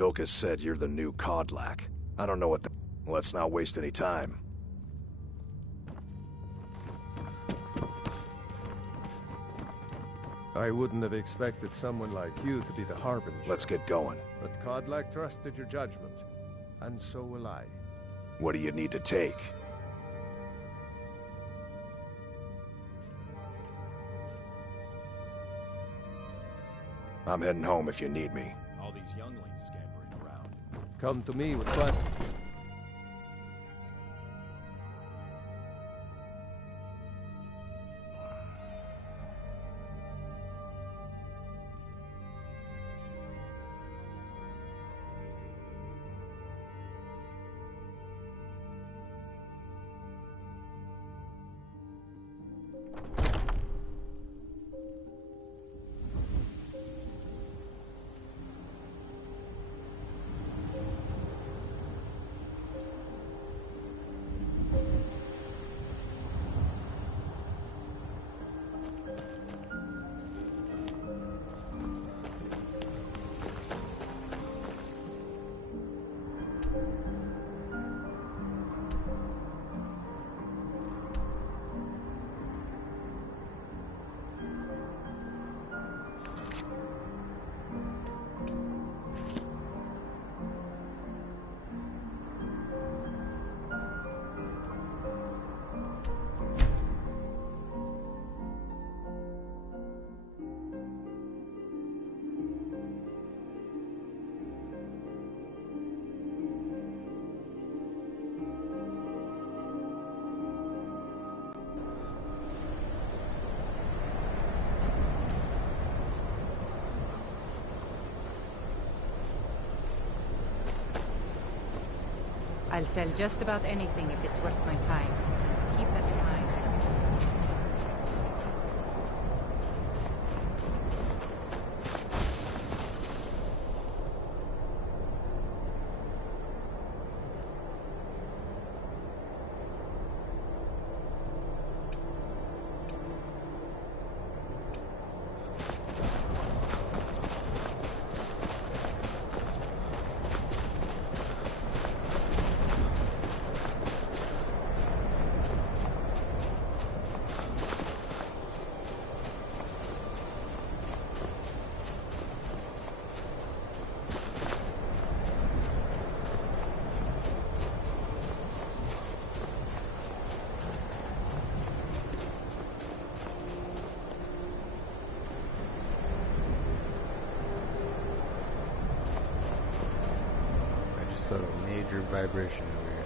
Vilkas said you're the new Kodlak. I don't know what the... Let's not waste any time. I wouldn't have expected someone like you to be the harbinger. Let's get going. But Kodlak trusted your judgment, and so will I. What do you need to take? I'm heading home if you need me. All these younglings scampering around. Come to me with questions. I'll sell just about anything if it's worth my time. Keep that in mind. Major vibration over here.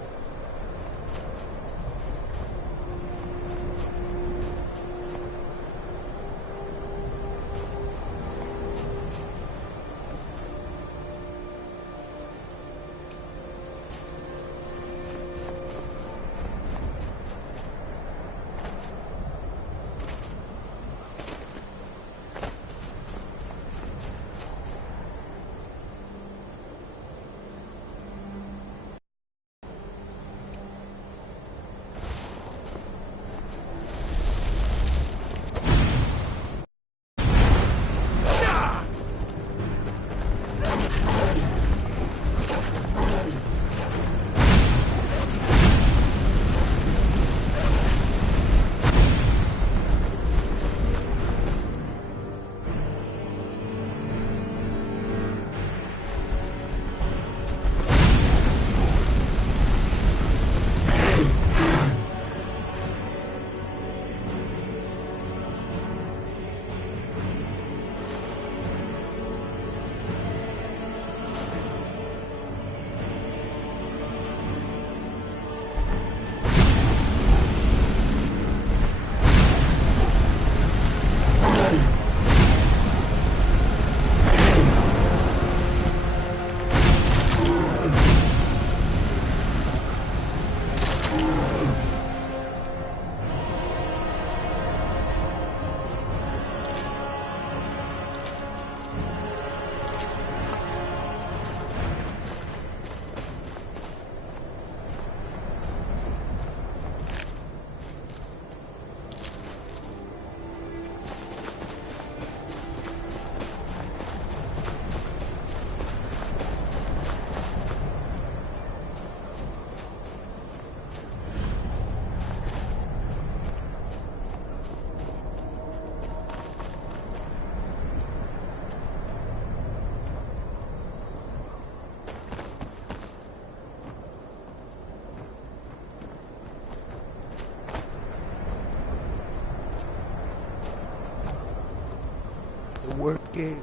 The working.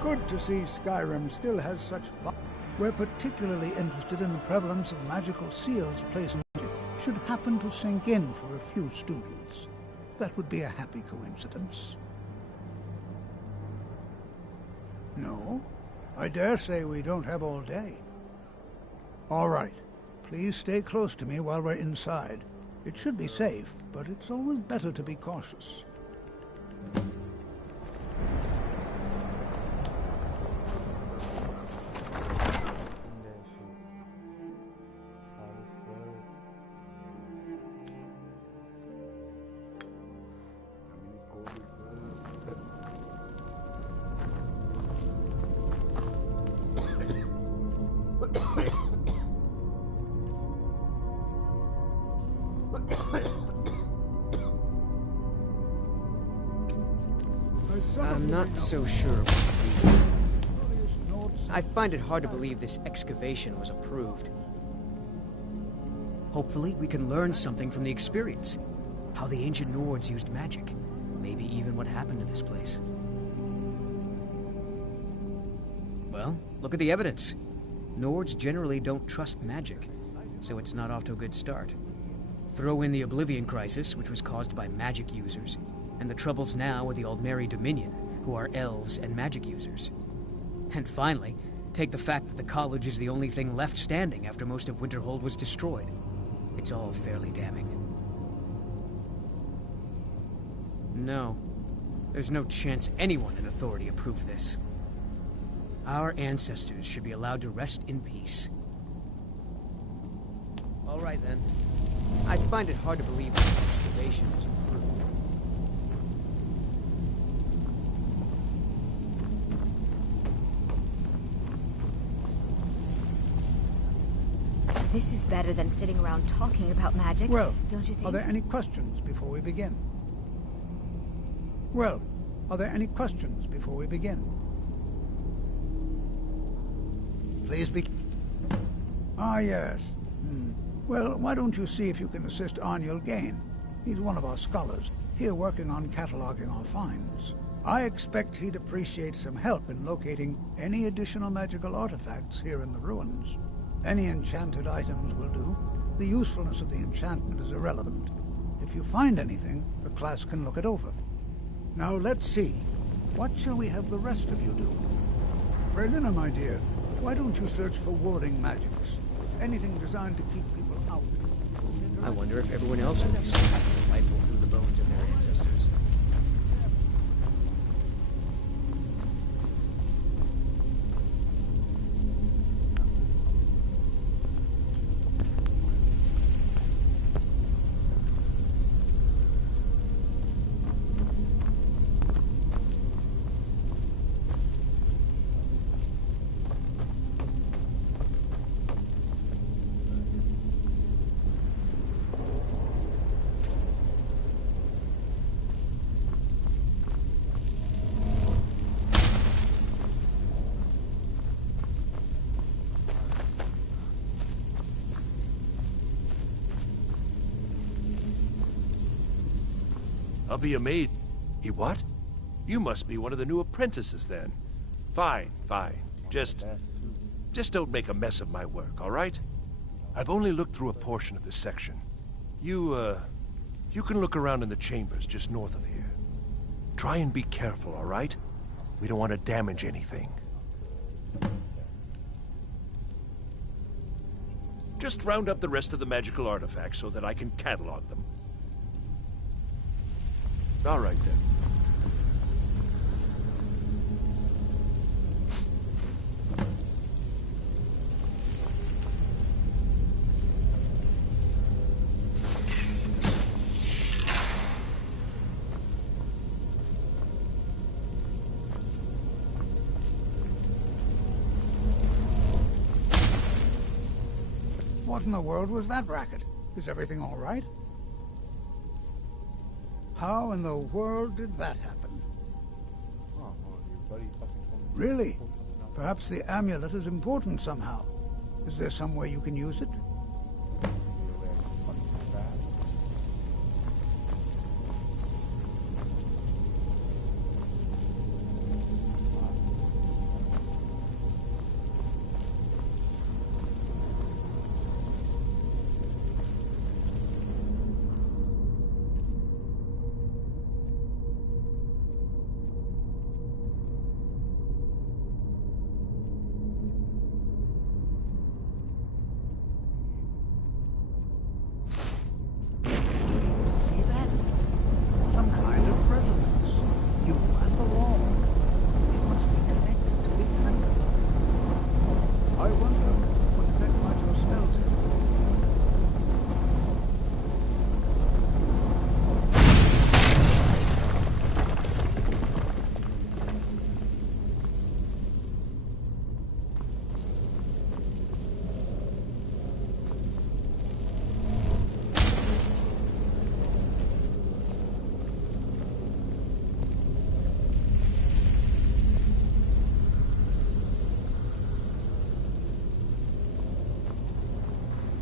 Good to see Skyrim still has such We're particularly interested in the prevalence of magical seals placed should happen to sink in for a few students. That would be a happy coincidence. No? I dare say we don't have all day. All right. Please stay close to me while we're inside. It should be safe, but it's always better to be cautious. I'm not so sure. I find it hard to believe this excavation was approved. Hopefully, we can learn something from the experience. How the ancient Nords used magic. Maybe even what happened to this place. Well, look at the evidence. Nords generally don't trust magic, so it's not off to a good start. Throw in the Oblivion Crisis, which was caused by magic users, and the troubles now with the Aldmeri Dominion, who are elves and magic users. And finally, take the fact that the college is the only thing left standing after most of Winterhold was destroyed. It's all fairly damning. No, there's no chance anyone in authority approved this. Our ancestors should be allowed to rest in peace. All right then. I find it hard to believe this excavation was approved. This is better than sitting around talking about magic, well, don't you think? Are there any questions before we begin? Well, are there any questions before we begin? Please be... Ah, yes. Well, why don't you see if you can assist Arniel Gain? He's one of our scholars, here working on cataloging our finds. I expect he'd appreciate some help in locating any additional magical artifacts here in the ruins. Any enchanted items will do. The usefulness of the enchantment is irrelevant. If you find anything, the class can look it over. Now let's see. What shall we have the rest of you do? Berlina, my dear, why don't you search for warding magics? Anything designed to keep people out. I wonder if everyone else will be so happy to rifle through the bones of their ancestors. I'll be a maid. He what? You must be one of the new apprentices then. Fine, fine. Just Just don't make a mess of my work, all right? I've only looked through a portion of this section. You can look around in the chambers just north of here. Try and be careful, all right? We don't want to damage anything. Just round up the rest of the magical artifacts so that I can catalog them. All right, then. What in the world was that racket? Is everything all right? How in the world did that happen? Really? Perhaps the amulet is important somehow. Is there some way you can use it?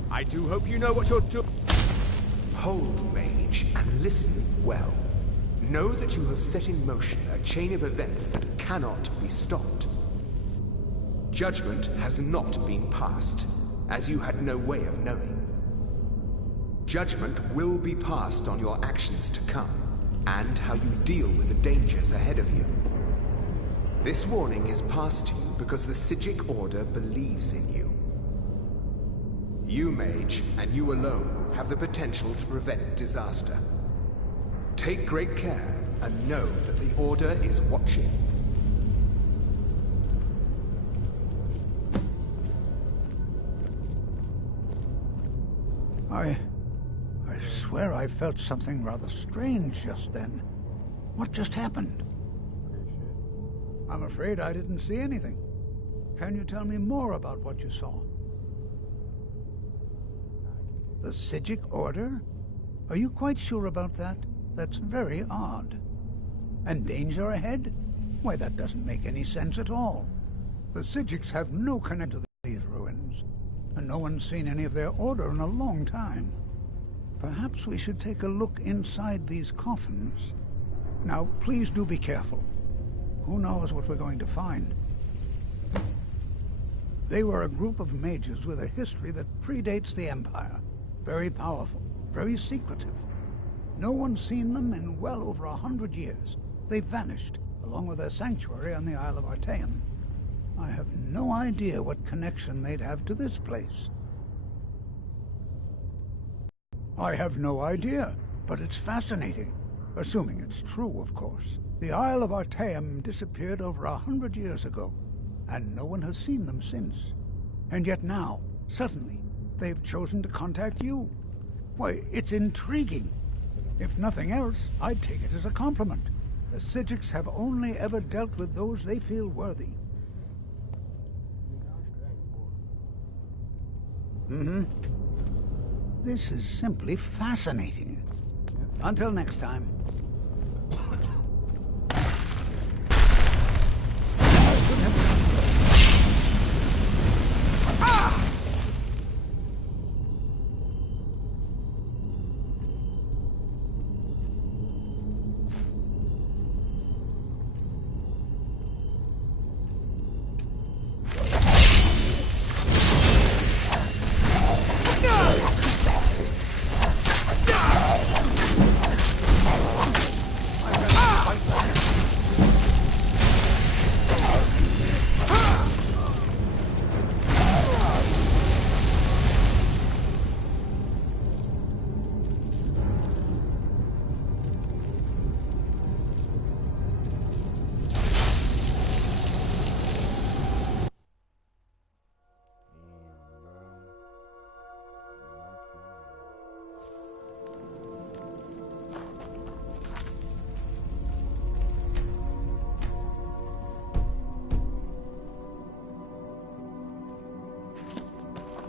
I do hope you know what you're doing. Hold, mage, and listen well. Know that you have set in motion a chain of events that cannot be stopped. Judgment has not been passed, as you had no way of knowing. Judgment will be passed on your actions to come, and how you deal with the dangers ahead of you. This warning is passed to you because the Psijic Order believes in you. You, mage, and you alone, have the potential to prevent disaster. Take great care, and know that the Order is watching. I swear I felt something rather strange just then. What just happened? I'm afraid I didn't see anything. Can you tell me more about what you saw? The Psijic Order? Are you quite sure about that? That's very odd. And danger ahead? Why, that doesn't make any sense at all. The Psijics have no connection to these ruins, and no one's seen any of their order in a long time. Perhaps we should take a look inside these coffins. Now, please do be careful. Who knows what we're going to find? They were a group of mages with a history that predates the Empire. Very powerful, very secretive. No one's seen them in well over 100 years. They vanished, along with their sanctuary on the Isle of Artaeum. I have no idea what connection they'd have to this place. I have no idea, but it's fascinating. Assuming it's true, of course. The Isle of Artaeum disappeared over 100 years ago, and no one has seen them since. And yet now, suddenly, they've chosen to contact you. Why, it's intriguing. If nothing else, I'd take it as a compliment. The Psijics have only ever dealt with those they feel worthy. This is simply fascinating. Until next time.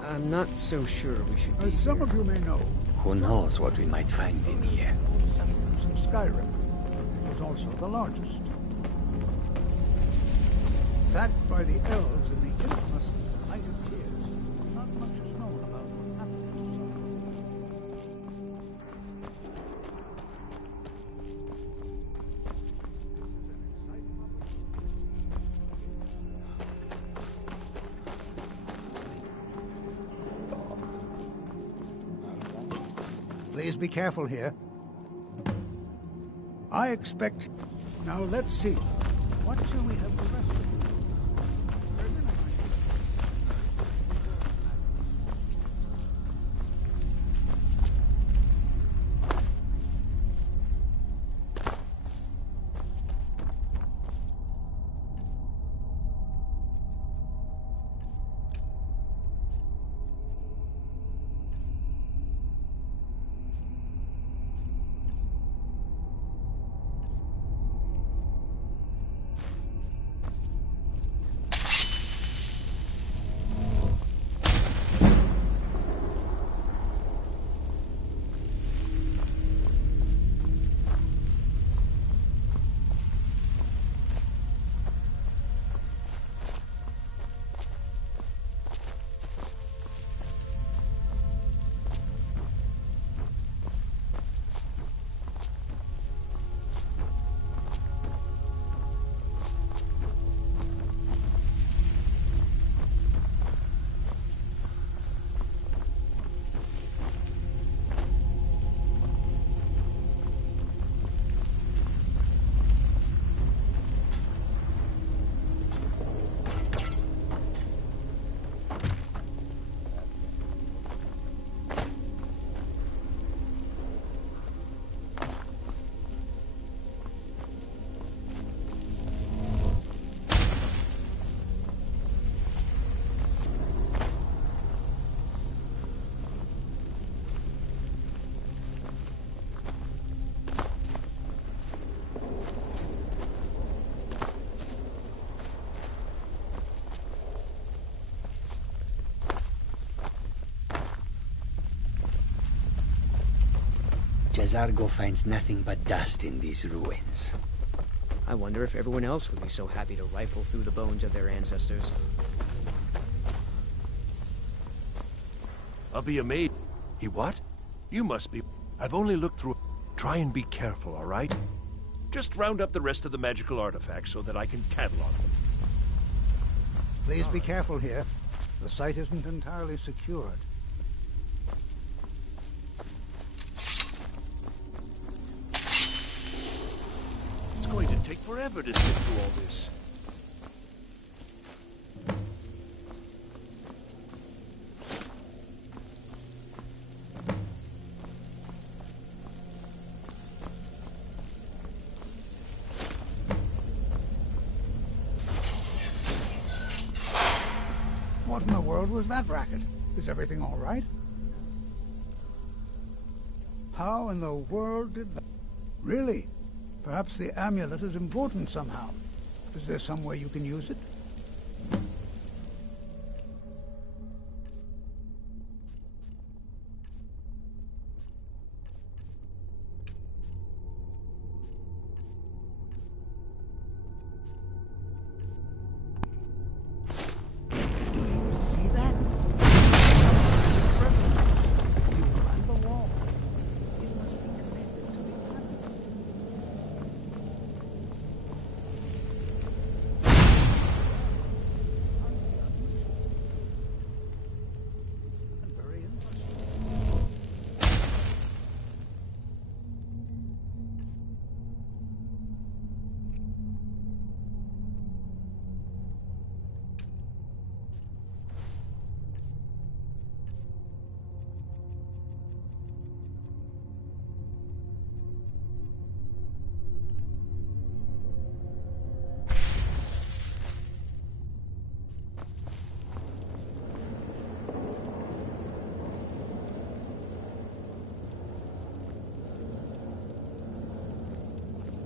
I'm not so sure we should be As some here. of you may know, Who knows what we might find in here? settlements in Skyrim. It was also the largest. Sacked by the elves in the infamous Night of Tears, not much is known about what happened to some. Please be careful here. I expect... Now let's see. What shall we have the rest of you? Jazargo finds nothing but dust in these ruins. I wonder if everyone else would be so happy to rifle through the bones of their ancestors. I'll be amazed. He what? You must be... I've only looked through... Try and be careful, all right? Just round up the rest of the magical artifacts so that I can catalog them. Please be careful here. The site isn't entirely secured. It's going to take forever to sift through all this. What in the world was that racket? Is everything all right? How in the world did that... Really? Perhaps the amulet is important somehow. Is there some way you can use it?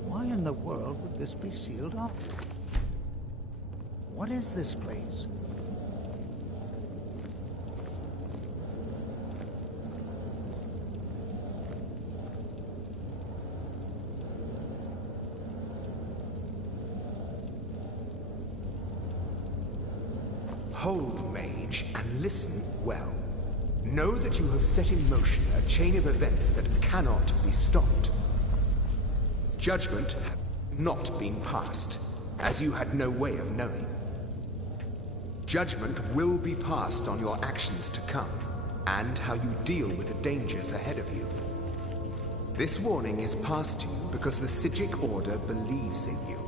Why in the world would this be sealed off? What is this place? Hold, mage, and listen well. Know that you have set in motion a chain of events that cannot be stopped. Judgment has not been passed, as you had no way of knowing. Judgment will be passed on your actions to come, and how you deal with the dangers ahead of you. This warning is passed to you because the Psijic Order believes in you.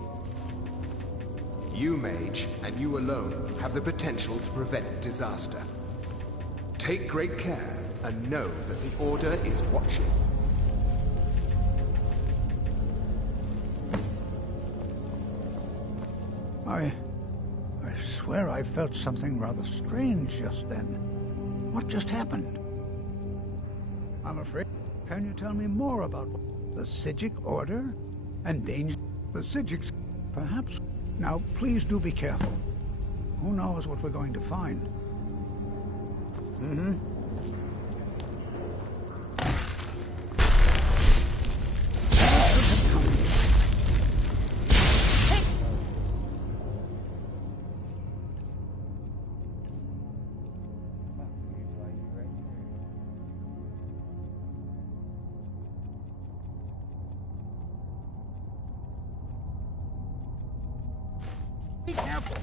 You, mage, and you alone, have the potential to prevent disaster. Take great care, and know that the Order is watching. I swear I felt something rather strange just then. What just happened? I'm afraid. Can you tell me more about the Psijic Order and danger? The Psijics, perhaps. Now, please do be careful. Who knows what we're going to find? Mm-hmm. Be careful!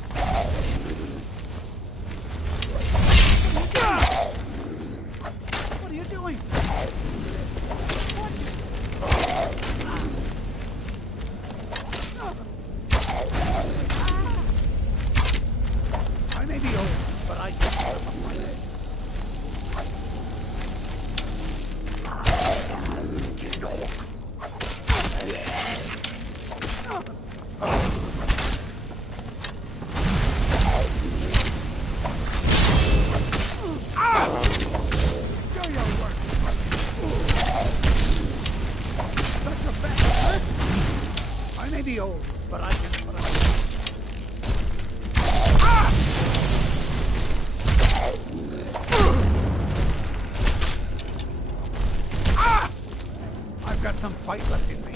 What are you doing? I may be old, but I can hold up my leg. I may be old, but I can. I've got some fight left in me.